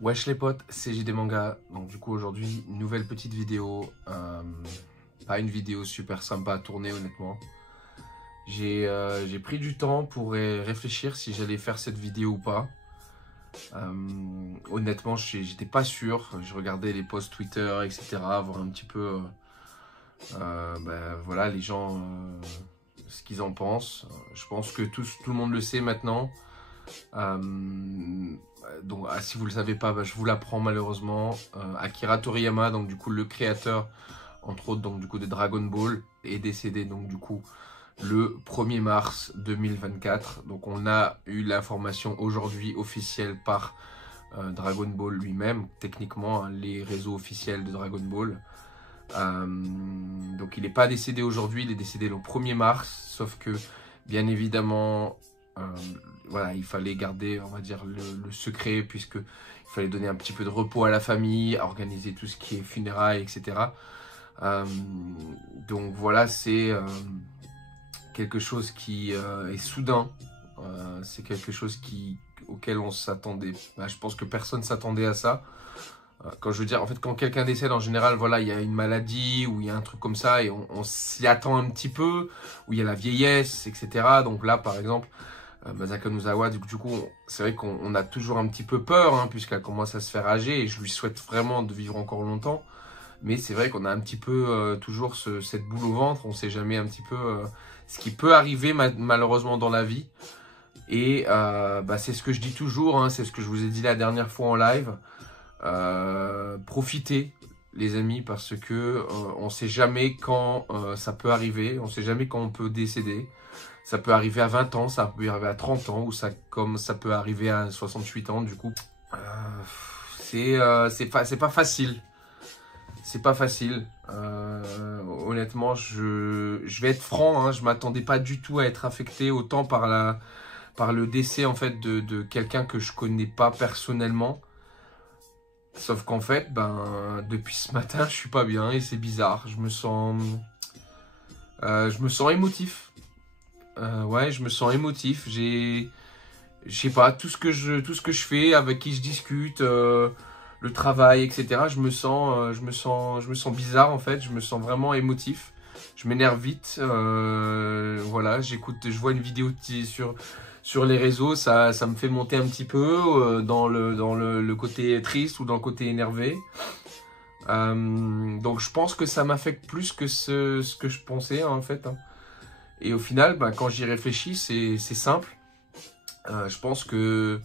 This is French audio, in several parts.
Wesh les potes, c'est JD Manga. Donc du coup aujourd'hui, nouvelle petite vidéo. Pas une vidéo super sympa à tourner honnêtement. J'ai pris du temps pour réfléchir si j'allais faire cette vidéo ou pas. Honnêtement, j'étais pas sûr. Je regardais les posts Twitter, etc. Voir un petit peu voilà, les gens, ce qu'ils en pensent. Je pense que tout le monde le sait maintenant. Donc, si vous ne le savez pas, je vous l'apprends malheureusement. Akira Toriyama, donc du coup le créateur, entre autres donc du coup de Dragon Ball, est décédé donc du coup le 1er mars 2024. Donc on a eu l'information aujourd'hui officielle par Dragon Ball lui-même, techniquement hein, les réseaux officiels de Dragon Ball. Donc il n'est pas décédé aujourd'hui, il est décédé le 1er mars, sauf que bien évidemment voilà, il fallait garder, on va dire, le secret, puisque il fallait donner un petit peu de repos à la famille, organiser tout ce qui est funérailles, etc. Donc voilà, c'est quelque chose qui est soudain. C'est quelque chose auquel on s'attendait. Je pense que personne s'attendait à ça. Quand je veux dire, en fait, quand quelqu'un décède, en général, voilà, il y a une maladie ou il y a un truc comme ça et on s'y attend un petit peu, où il y a la vieillesse, etc. Donc là, par exemple, Masako Nozawa, du coup, c'est vrai qu'on a toujours un petit peu peur, hein, puisqu'elle commence à se faire âgée, et je lui souhaite vraiment de vivre encore longtemps. Mais c'est vrai qu'on a un petit peu toujours cette boule au ventre, on ne sait jamais un petit peu ce qui peut arriver malheureusement dans la vie. Et c'est ce que je dis toujours, hein, c'est ce que je vous ai dit la dernière fois en live. Profitez, les amis, parce que on ne sait jamais quand ça peut arriver, on ne sait jamais quand on peut décéder. Ça peut arriver à 20 ans, ça peut arriver à 30 ans, ou comme ça peut arriver à 68 ans, du coup. C'est pas facile. C'est pas facile. Honnêtement, je vais être franc, hein, je m'attendais pas du tout à être affecté autant par le décès en fait de quelqu'un que je connais pas personnellement. Sauf qu'en fait, depuis ce matin, je suis pas bien et c'est bizarre. Je me sens émotif. Ouais, je me sens émotif. Je sais pas, tout ce que je fais, avec qui je discute, le travail, etc. Je me sens bizarre en fait. Je me sens vraiment émotif. Je m'énerve vite. Voilà, je vois une vidéo sur les réseaux, ça me fait monter un petit peu dans le côté triste ou dans le côté énervé. Donc je pense que ça m'affecte plus que ce que je pensais hein, en fait. Hein. Et au final, quand j'y réfléchis, c'est simple. Je pense que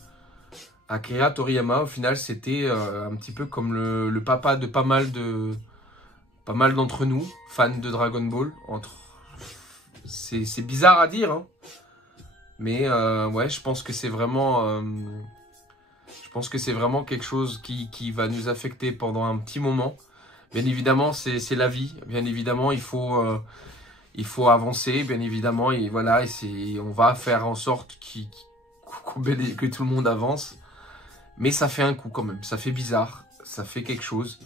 Akira Toriyama, au final, c'était un petit peu comme le papa de pas mal d'entre nous, fans de Dragon Ball. C'est bizarre à dire, hein. Mais ouais, je pense que c'est vraiment quelque chose qui va nous affecter pendant un petit moment. Bien évidemment, c'est la vie. Bien évidemment, il faut avancer. Bien évidemment, et voilà, on va faire en sorte que tout le monde avance. Mais ça fait un coup quand même. Ça fait bizarre. Ça fait quelque chose.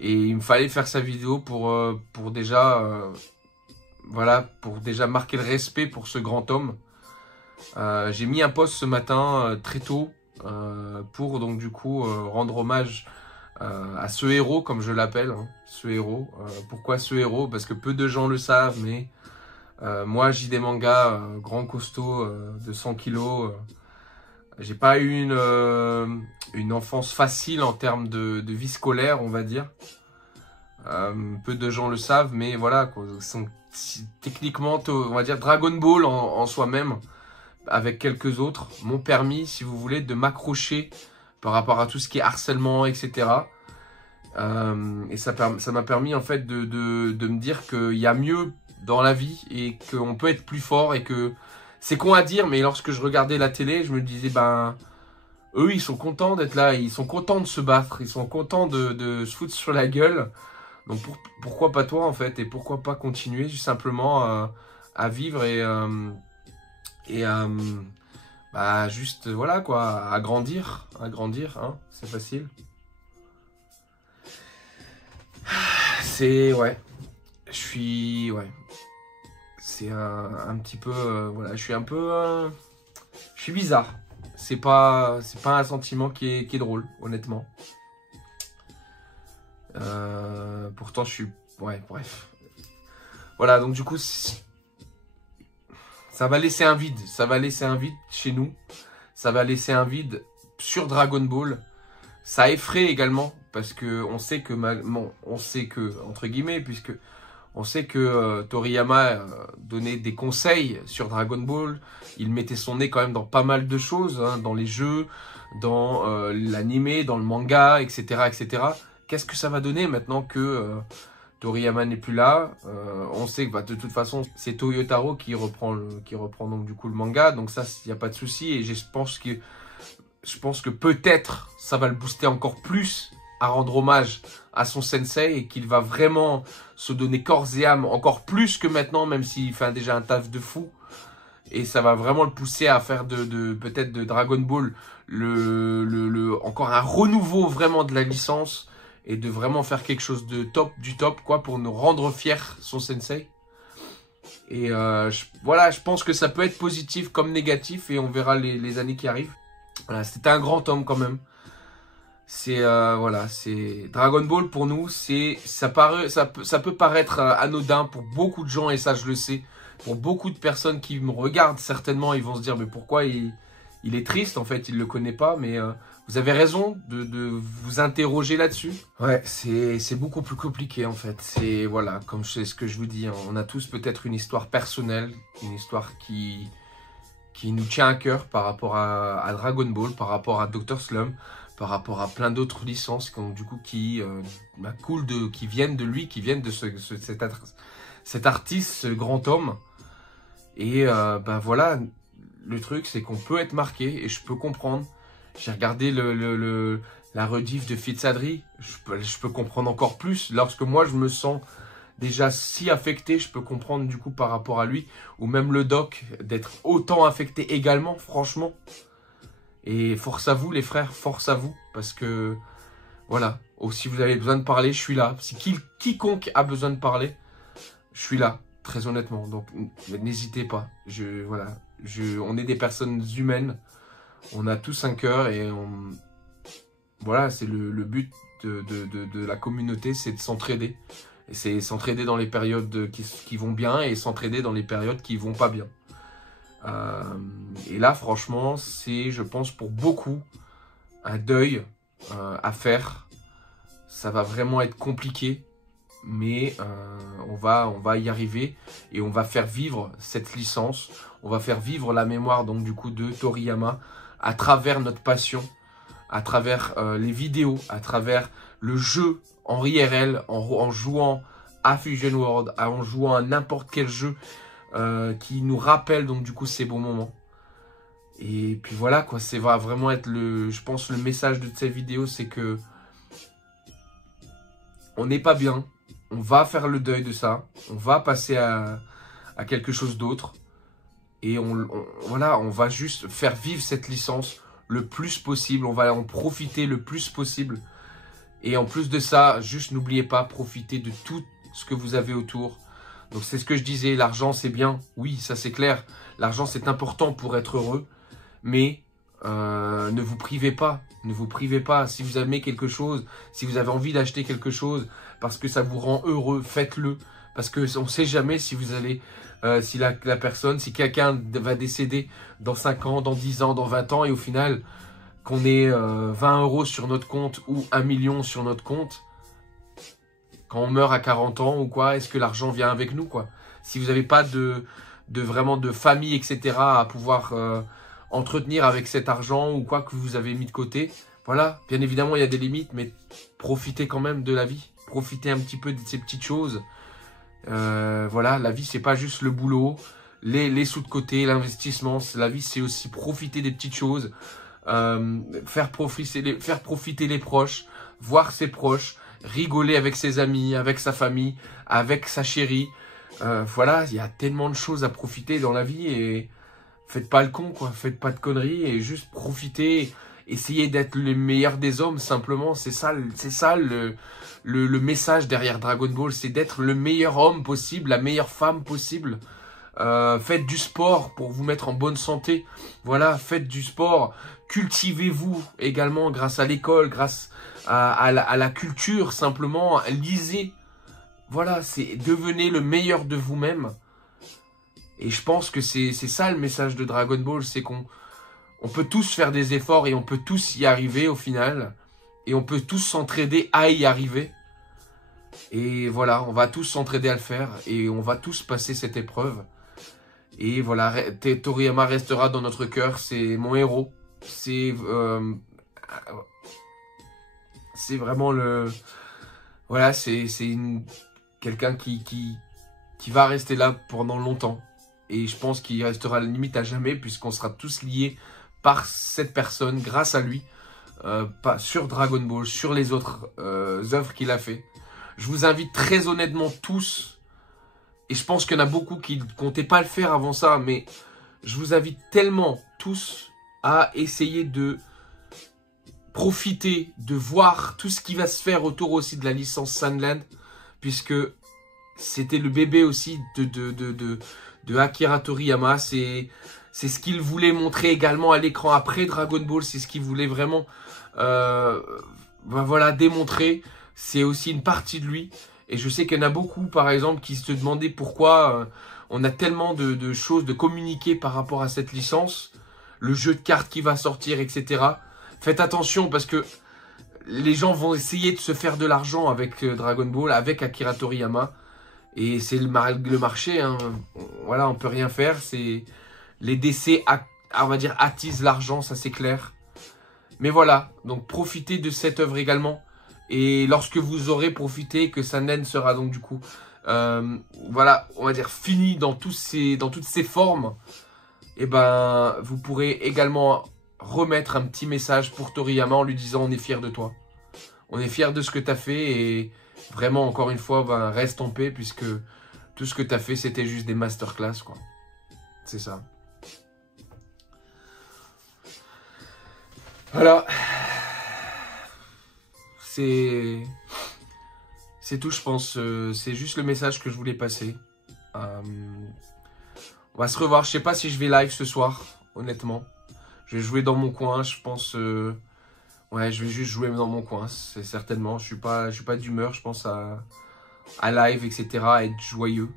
Et il me fallait faire sa vidéo pour déjà, voilà, pour déjà marquer le respect pour ce grand homme. J'ai mis un post ce matin très tôt pour donc du coup rendre hommage à ce héros comme je l'appelle, hein, ce héros. Pourquoi ce héros? Parce que peu de gens le savent, mais moi JD Manga, grand costaud de 100 kilos, j'ai pas eu une enfance facile en termes de vie scolaire, on va dire. Peu de gens le savent, mais voilà, quoi, techniquement, on va dire Dragon Ball en soi-même, avec quelques autres, m'ont permis, si vous voulez, de m'accrocher par rapport à tout ce qui est harcèlement, etc. Et ça m'a permis, en fait, de me dire qu'il y a mieux dans la vie et qu'on peut être plus fort et que c'est con à dire, mais lorsque je regardais la télé, je me disais, eux, ils sont contents d'être là, ils sont contents de se battre, ils sont contents de se foutre sur la gueule. Donc pourquoi pas toi, en fait, et pourquoi pas continuer simplement à vivre et juste voilà quoi, à grandir, hein, c'est facile. Ouais, ouais, c'est un petit peu voilà, je suis bizarre, c'est pas un sentiment qui est drôle, honnêtement. Pourtant, je suis... Ouais, bref. Voilà, donc du coup, ça va laisser un vide. Ça va laisser un vide chez nous. Ça va laisser un vide sur Dragon Ball. Ça effraie également, parce que on sait que, entre guillemets, puisque on sait que Toriyama donnait des conseils sur Dragon Ball. Il mettait son nez quand même dans pas mal de choses, hein, dans les jeux, dans l'anime, dans le manga, etc., etc. Qu'est-ce que ça va donner maintenant que Toriyama n'est plus là? On sait que de toute façon, c'est Toyotaro qui reprend donc du coup le manga. Donc ça, il n'y a pas de souci. Et je pense que peut-être ça va le booster encore plus à rendre hommage à son sensei et qu'il va vraiment se donner corps et âme encore plus que maintenant, même s'il fait déjà un taf de fou. Et ça va vraiment le pousser à faire peut-être de Dragon Ball encore un renouveau vraiment de la licence et de vraiment faire quelque chose de top, du top, quoi, pour nous rendre fiers son sensei. Et voilà, je pense que ça peut être positif comme négatif et on verra les années qui arrivent. Voilà, c'était un grand homme quand même. Voilà, c'est Dragon Ball pour nous, ça peut paraître anodin pour beaucoup de gens et ça je le sais. Pour beaucoup de personnes qui me regardent certainement, ils vont se dire mais pourquoi il est triste en fait, il le connaît pas. Mais vous avez raison de vous interroger là-dessus. Ouais, c'est beaucoup plus compliqué en fait. C'est voilà, comme c'est ce que je vous dis, hein, on a tous peut-être une histoire personnelle, une histoire qui nous tient à cœur par rapport à Dragon Ball, par rapport à Dr Slump, par rapport à plein d'autres licences qui viennent de lui, qui viennent de cet artiste, ce grand homme. Et voilà, le truc c'est qu'on peut être marqué et je peux comprendre. J'ai regardé la rediff de Fitsadri, je peux comprendre encore plus. Lorsque moi je me sens déjà si affecté, je peux comprendre du coup par rapport à lui, ou même le doc, d'être autant affecté également, franchement. Et force à vous les frères, force à vous, parce que voilà, si vous avez besoin de parler, je suis là. Si quiconque a besoin de parler, je suis là, très honnêtement. Donc n'hésitez pas, on est des personnes humaines, on a tous un cœur et voilà, c'est le but de la communauté, c'est de s'entraider. Et c'est s'entraider dans les périodes qui vont bien et s'entraider dans les périodes qui vont pas bien. Et là, franchement, c'est, je pense, pour beaucoup, un deuil à faire. Ça va vraiment être compliqué, mais on va y arriver et on va faire vivre cette licence. On va faire vivre la mémoire donc du coup de Toriyama à travers notre passion, à travers les vidéos, à travers le jeu en IRL, en jouant à Fusion World, en jouant à n'importe quel jeu qui nous rappelle donc du coup ces bons moments. Et puis voilà quoi, c'est va vraiment être je pense le message de cette vidéo, c'est que on n'est pas bien, on va faire le deuil de ça, on va passer à quelque chose d'autre et voilà, on va juste faire vivre cette licence le plus possible, on va en profiter le plus possible. Et en plus de ça, juste n'oubliez pas, profitez de tout ce que vous avez autour. Donc c'est ce que je disais, l'argent c'est bien, oui ça c'est clair, l'argent c'est important pour être heureux, mais ne vous privez pas, si vous aimez quelque chose, si vous avez envie d'acheter quelque chose, parce que ça vous rend heureux, faites-le, parce que on ne sait jamais si vous allez, si si quelqu'un va décéder dans 5 ans, dans 10 ans, dans 20 ans, et au final, qu'on ait 20 € sur notre compte ou 1 million sur notre compte, quand on meurt à 40 ans ou quoi, est-ce que l'argent vient avec nous quoi? Si vous n'avez pas vraiment de famille, etc. à pouvoir entretenir avec cet argent ou quoi que vous avez mis de côté, voilà, bien évidemment il y a des limites, mais profitez quand même de la vie. Profitez un petit peu de ces petites choses. Voilà, la vie c'est pas juste le boulot, les sous de côté, l'investissement. La vie c'est aussi profiter des petites choses, faire profiter les proches, voir ses proches, rigoler avec ses amis, avec sa famille, avec sa chérie. Voilà, il y a tellement de choses à profiter dans la vie et faites pas le con quoi, faites pas de conneries et juste profitez, essayez d'être les meilleurs des hommes simplement, c'est ça le message derrière Dragon Ball, c'est d'être le meilleur homme possible, la meilleure femme possible, Faites du sport pour vous mettre en bonne santé. Voilà, faites du sport. Cultivez-vous également grâce à l'école, grâce à la culture, simplement. Lisez. Voilà, devenez le meilleur de vous-même. Et je pense que c'est ça le message de Dragon Ball, c'est qu'on peut tous faire des efforts et on peut tous y arriver au final. Et on peut tous s'entraider à y arriver. Et voilà, on va tous s'entraider à le faire et on va tous passer cette épreuve. Et voilà, Toriyama restera dans notre cœur, c'est mon héros. C'est vraiment le... Voilà, c'est quelqu'un qui va rester là pendant longtemps. Et je pense qu'il restera limite à jamais puisqu'on sera tous liés par cette personne, grâce à lui. Pas sur Dragon Ball, sur les autres œuvres qu'il a fait. Je vous invite très honnêtement tous, et je pense qu'il y en a beaucoup qui ne comptaient pas le faire avant ça, mais je vous invite tellement tous à essayer de profiter, de voir tout ce qui va se faire autour aussi de la licence Sandland, puisque c'était le bébé aussi de Akira Toriyama. C'est ce qu'il voulait montrer également à l'écran après Dragon Ball, c'est ce qu'il voulait vraiment voilà, démontrer. C'est aussi une partie de lui. Et je sais qu'il y en a beaucoup, par exemple, qui se demandaient pourquoi on a tellement de choses de communiquer par rapport à cette licence. Le jeu de cartes qui va sortir, etc. Faites attention parce que les gens vont essayer de se faire de l'argent avec Dragon Ball, avec Akira Toriyama. Et c'est le marché. Hein. Voilà, on peut rien faire. Les décès, on va dire, attisent l'argent, ça c'est clair. Mais voilà, donc profitez de cette œuvre également. Et lorsque vous aurez profité, que Sandland sera donc du coup, voilà, on va dire fini dans toutes ces formes, et ben vous pourrez également remettre un petit message pour Toriyama en lui disant on est fier de toi. On est fier de ce que tu as fait et vraiment encore une fois, ben, reste en paix puisque tout ce que tu as fait c'était juste des masterclass quoi. C'est ça. Voilà. C'est tout, je pense. C'est juste le message que je voulais passer. On va se revoir. Je sais pas si je vais live ce soir, honnêtement. Je vais jouer dans mon coin, je pense. Ouais, je vais juste jouer dans mon coin, c'est certainement. Je suis pas d'humeur, je pense à live, etc., à être joyeux.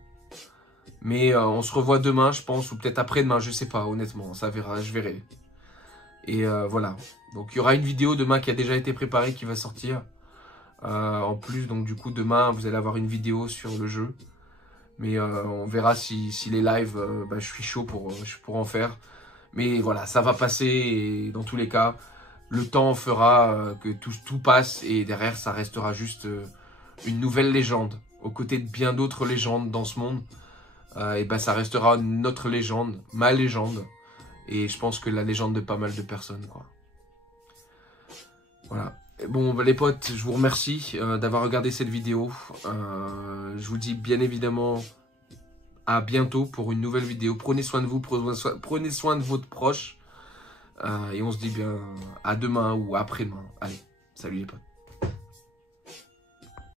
Mais on se revoit demain, je pense, ou peut-être après-demain, je sais pas, honnêtement. Ça verra, je verrai. Et voilà. Donc il y aura une vidéo demain qui a déjà été préparée, qui va sortir. En plus, donc du coup, demain, vous allez avoir une vidéo sur le jeu. Mais on verra si les lives, bah, je suis chaud pour en faire. Mais voilà, ça va passer et dans tous les cas, le temps fera que tout passe et derrière, ça restera juste une nouvelle légende. Aux côtés de bien d'autres légendes dans ce monde, et ben, ça restera notre légende, ma légende. Et je pense que la légende de pas mal de personnes, quoi. Voilà. Bon, les potes, je vous remercie d'avoir regardé cette vidéo. Je vous dis bien évidemment à bientôt pour une nouvelle vidéo. Prenez soin de vous, prenez soin de votre proche. Et on se dit bien à demain ou après-demain. Allez, salut les potes.